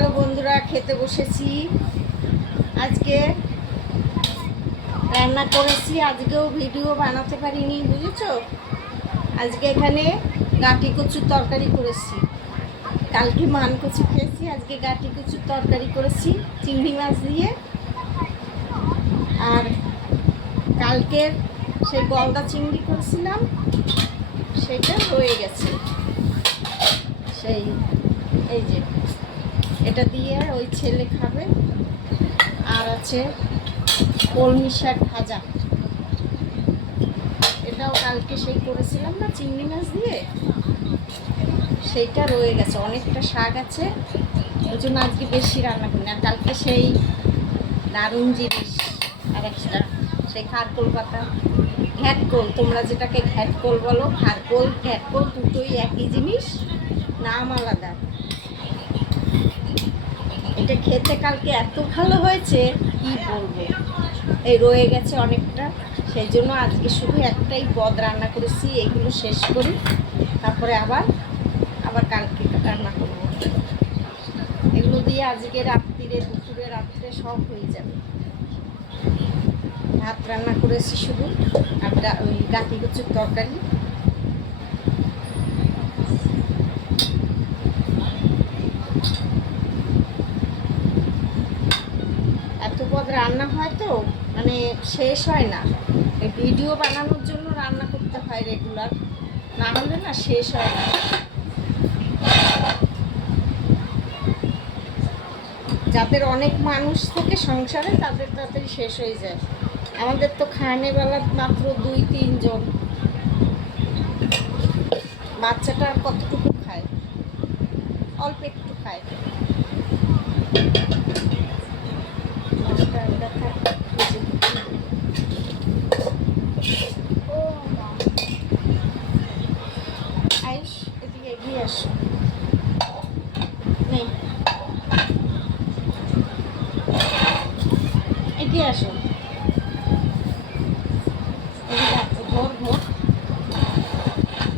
Hello বন্ধুরা, খেতে বসেছি। আজকে রান্না করেছি, আজকেও ভিডিও বানাতে পারিনি, বুঝেছো। আজকে এখানে গাঁটি কচুর তরকারি করেছি। কালকে মান কচু খেয়েছি, আজকে গাঁটি কচুর তরকারি করেছি চিংড়ি মাছ দিয়ে। আর কালকের সেই গলদা চিংড়ি করেছিলাম, সেটা রয়ে গেছে। সেই এই যে এটা দিয়ে ওই ছেলে খাবে। আর আছে কলমি শাক ভাজা, এটাও কালকে সেই করেছিলাম না চিংড়ি মাছ দিয়ে, সেইটা রয়ে গেছে। অনেকটা শাক আছে, ওই জন্য আজকে বেশি রান্না করি না। কালকে সেই দারুণ জিনিস আর একটা সেই খারকোল পাতা, ঘ্যাটকোল, তোমরা যেটাকে ঘ্যাটকোল বলো, খারকোল ঘ্যাটকোল দুটোই একই জিনিস, নাম আলাদা। এটা খেতে কালকে এত ভালো হয়েছে কি বলবো। এই রয়ে গেছে অনেকটা, সেই জন্য আজকে শুধু একটাই পদ রান্না করেছি। এইগুলো শেষ করি, তারপরে আবার কালকে রান্না করবো। এগুলো দিয়ে আজকে রাত্রিরে, দুপুরে, রাত্রে সব হয়ে যাবে। ভাত রান্না করেছি শুধু, আর ওই গাঁটি কচুর তরকারি। এত পদ রান্না হয় তো মানে শেষ হয় না। এই ভিডিও বানানোর জন্য রান্না করতে হয় রেগুলার, না হলে না শেষ হয় না। যাদের অনেক মানুষ থাকে সংসারে, তাদের তাড়াতাড়ি শেষ হয়ে যায়। আমাদের তো খাওয়ানে বেলা মাত্র 2-3 জন। বাচ্চাটা আর কতটুকু খায়, অল্প একটু খায়। আইস, এদিকে এগিয়ে আসো। নেই, এগিয়ে আসো। ভোর ভোর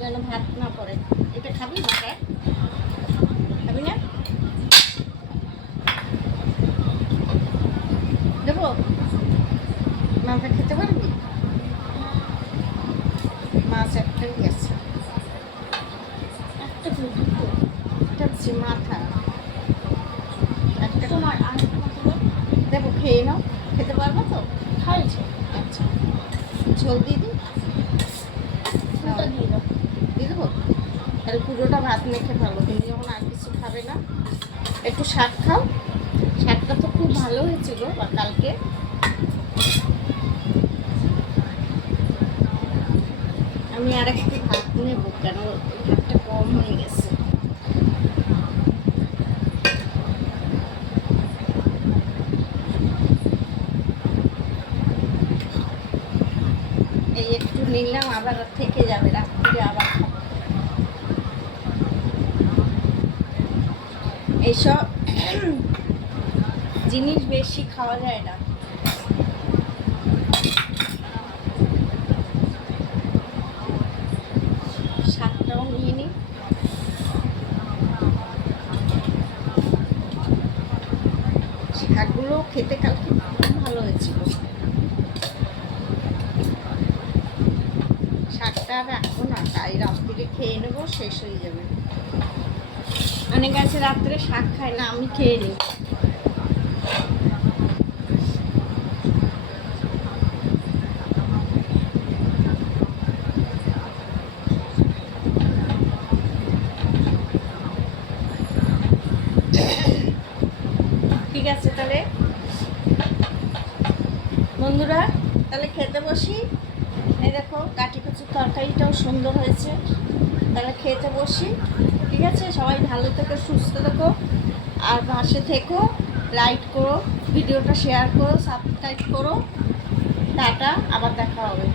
যেন ভাত না পড়ে। এটা খাবি ভাত? খাবি না? দেবো? মাছটা খেতে পারবি? মাছ একটাই আছে, একটা দুটো, এটা হচ্ছে মাথা একটা। দেবো, খেয়ে নাও। খেতে পারবো তো? খাইছো? আচ্ছা, ঝোল দিয়ে দিই, দিয়ে দেবো। তাহলে পুরোটা ভাত মেখে ভালো, তুমি যখন আর কিছু খাবে না, একটু শাক খাও। শাকটা তো খুব ভালো হয়েছিল বা কালকে। আমি আর একটু ভাত নেবো, কেন ভাতটা কম হয়ে গেছে। এই একটু নিলাম, আবার থেকে যাবে, রাত্রিরে আবার খাবো। এইসব জিনিস বেশি খাওয়া যায় না। শাকটাও নিয়ে নিই। শাকগুলো খেতে কালকে খুব ভালো হয়েছিল। শাকটা রাখবো না, তাই রাত্রিরে খেয়ে নেবো, শেষ হয়ে যাবে। অনেক আছে রাত্রে শাক খায় না, আমি খেয়ে নিই। ঠিক আছে তাহলে বন্ধুরা, তাহলে খেতে বসি। এই দেখো গাঁটি কচুর তরকারিটাও সুন্দর হয়েছে। তাহলে খেতে বসি, ঠিক আছে। সবাই ভালো থেকো, সুস্থ থেকো, আর পাশে থেকো। লাইক করো, ভিডিওটা শেয়ার করো, সাবস্ক্রাইব করো। টাটা, আবার দেখা হবে।